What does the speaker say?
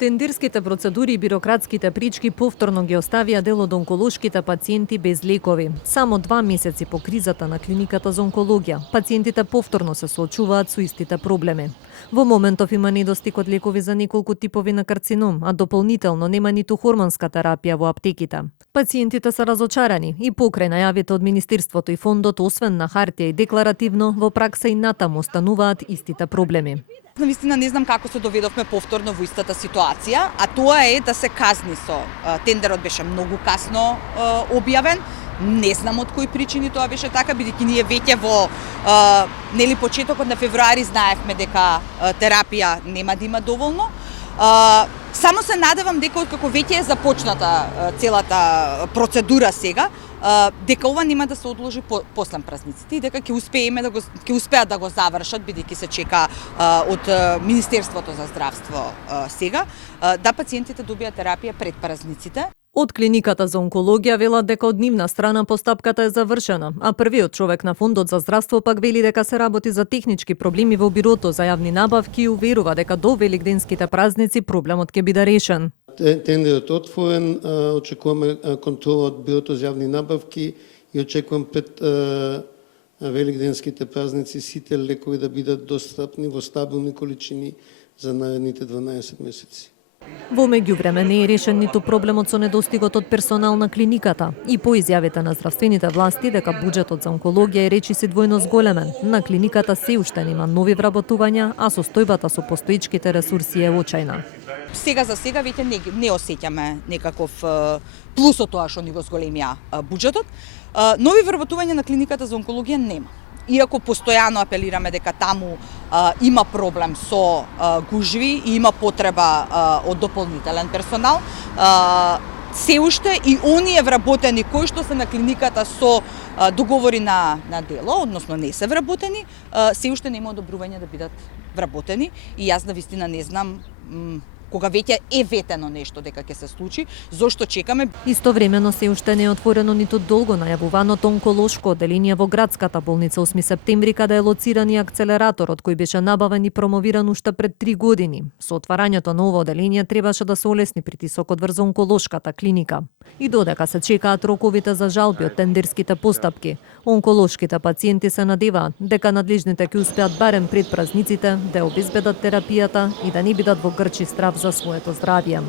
Тендерските процедури и бирократските пречки повторно ги оставија дел од онколошките пациенти без лекови. Само 2 месеци по кризата на клиниката за онкологија, пациентите повторно се соочуваат со истите проблеми. Во моментов има недостиг од лекови за неколку типови на карцином, а дополнително нема ниту хормонска терапија во аптеките. Пациентите се разочарани и покрај најавите од Министерството и фондот, освен на хартија и декларативно, во пракса и натаму остануваат истите проблеми. Навистина не знам како се доведовме повторно во истата ситуација, а тоа е да се казни со тендерот беше многу касно објавен. Не знам од кои причини тоа беше така, бидејќи ние веќе во почетокот на февруари знаевме дека терапија нема да има доволно. Само се надевам дека откако веќе е започната целата процедура сега, дека ова нема да се одложи послем празниците и дека ќе успеат да го завршат, бидејќи се чека од Министерството за здравство сега, да пациентите добијат терапија пред празниците. Од клиниката за онкологија велат дека од нивна страна постапката е завршена, а првиот човек на Фондот за здравство пак вели дека се работи за технички проблеми во бирото за јавни набавки и уверува дека до великденските празници проблемот ќе биде решен. Тендерот отворен, очекуваме контрола од бирото за јавни набавки и очекувам пред великденските празници сите лекови да бидат достапни во стабилни количини за наредните 12 месеци. Во меѓувреме не е решен ниту проблемот со недостигот од персонал на клиниката и по изјавите на здравствените власти дека буџетот за онкологија е речиси двојно зголемен. На клиниката се уште нема нови вработувања, а состојбата со постоечките ресурси е очајна. Сега за сега веќе не осеќаме некаков плюс од тоа што ни го зголемија буџетот. Нови вработувања на клиниката за онкологија нема. Иако постојано апелираме дека таму има проблем со гужви и има потреба од дополнителен персонал, се уште и оние вработени кои што се на клиниката со договори на дело, односно не се вработени, се уште нема одобрување да бидат вработени и јас навистина не знам кога веќе е ветено нешто дека ќе се случи, зошто чекаме. Истовремено се уште не е отворено ниту долго најавуваното онколошко оделение во градската болница 8 септември, каде е лоциран и акцелераторот кој беше набавен и промовиран уште пред 3 години. Со отварањето на ова оделение требаше да се олесни притисокот врз онколошката клиника. И додека се чекаат роковите за жалби од тендерските постапки, онколошките пациенти се надеваат дека надлежните ќе успеат барем пред празниците да обезбедат терапијата и да не бидат во грчи страв за своето здравје.